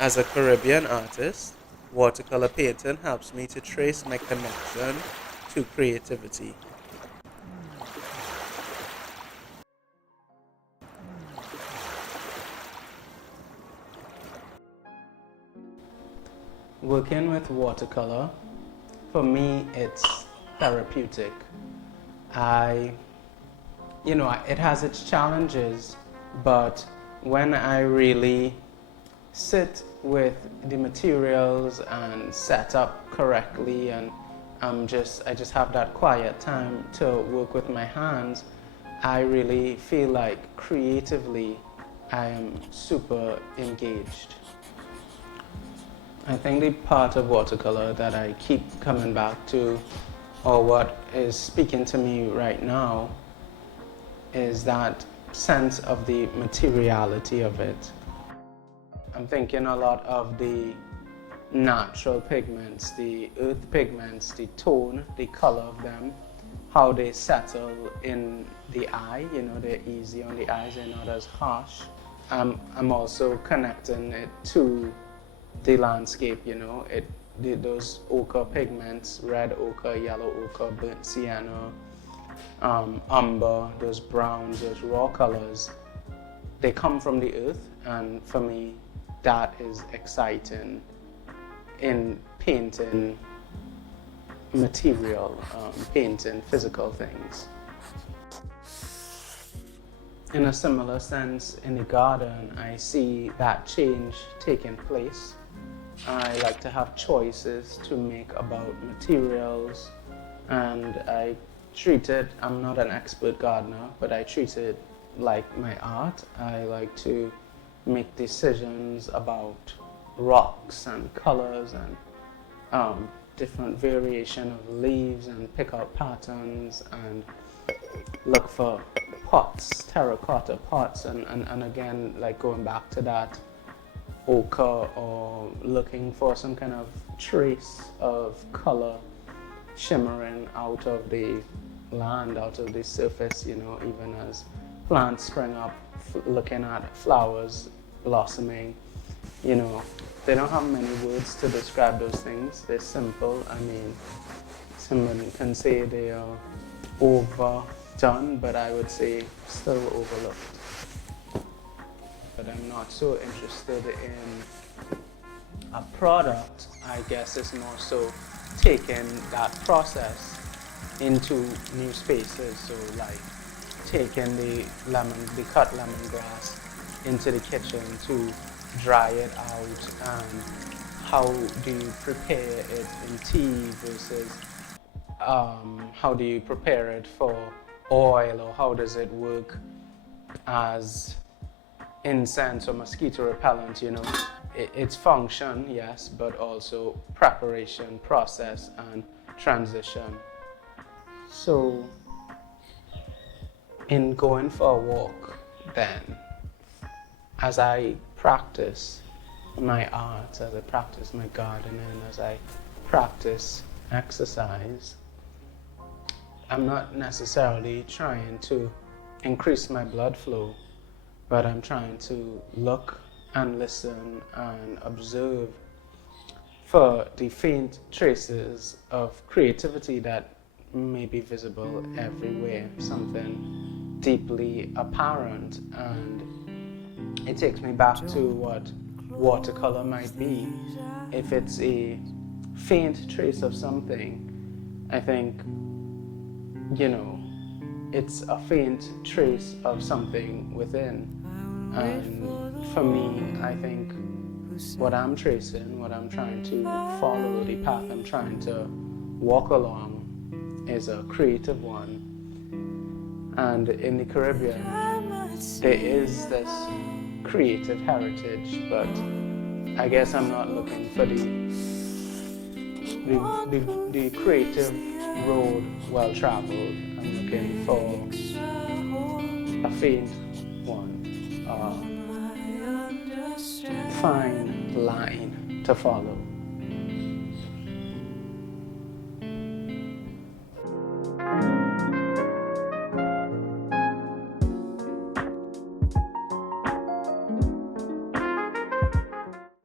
As a Caribbean artist, watercolor painting helps me to trace my connection to creativity. Working with watercolor, for me, it's therapeutic. I, it has its challenges, but when I really sit with the materials and set up correctly, and I just have that quiet time to work with my hands, I really feel like creatively I am super engaged. I think the part of watercolor that I keep coming back to, or what is speaking to me right now, is that sense of the materiality of it. I'm thinking a lot of the natural pigments, the earth pigments, the tone, the color of them, how they settle in the eye, they're easy on the eyes, they're not as harsh. I'm also connecting it to the landscape, those ochre pigments, red ochre, yellow ochre, burnt sienna, umber, those browns, those raw colors, they come from the earth, and for me, that is exciting in painting material, painting physical things. In a similar sense, in the garden, I see that change taking place. I like to have choices to make about materials, and I treat it, I'm not an expert gardener, but I treat it like my art. I like to make decisions about rocks and colors and different variation of leaves, and pick out patterns and look for pots, terracotta pots, and again, like going back to that ochre, or looking for some kind of trace of color shimmering out of the land, out of the surface, even as plants spring up, looking at flowers blossoming, they don't have many words to describe those things. They're simple. I mean, someone can say they are overdone, but I would say still overlooked. But I'm not so interested in a product. I guess it's more so taking that process into new spaces. So like taking the cut lemongrass into the kitchen to dry it out, and how do you prepare it in tea versus how do you prepare it for oil, or how does it work as incense or mosquito repellent, its function, yes, but also preparation, process, and transition. So in going for a walk, then, as I practice my art, as I practice my gardening, as I practice exercise, I'm not necessarily trying to increase my blood flow, but I'm trying to look and listen and observe for the faint traces of creativity that may be visible everywhere, something deeply apparent. And it takes me back to what watercolor might be. If it's a faint trace of something, I think, it's a faint trace of something within. And for me, I think what I'm tracing, what I'm trying to follow, the path I'm trying to walk along, is a creative one. And in the Caribbean, there is this creative heritage, but I guess I'm not looking for the creative road well traveled. I'm looking for a faint one, a fine line to follow.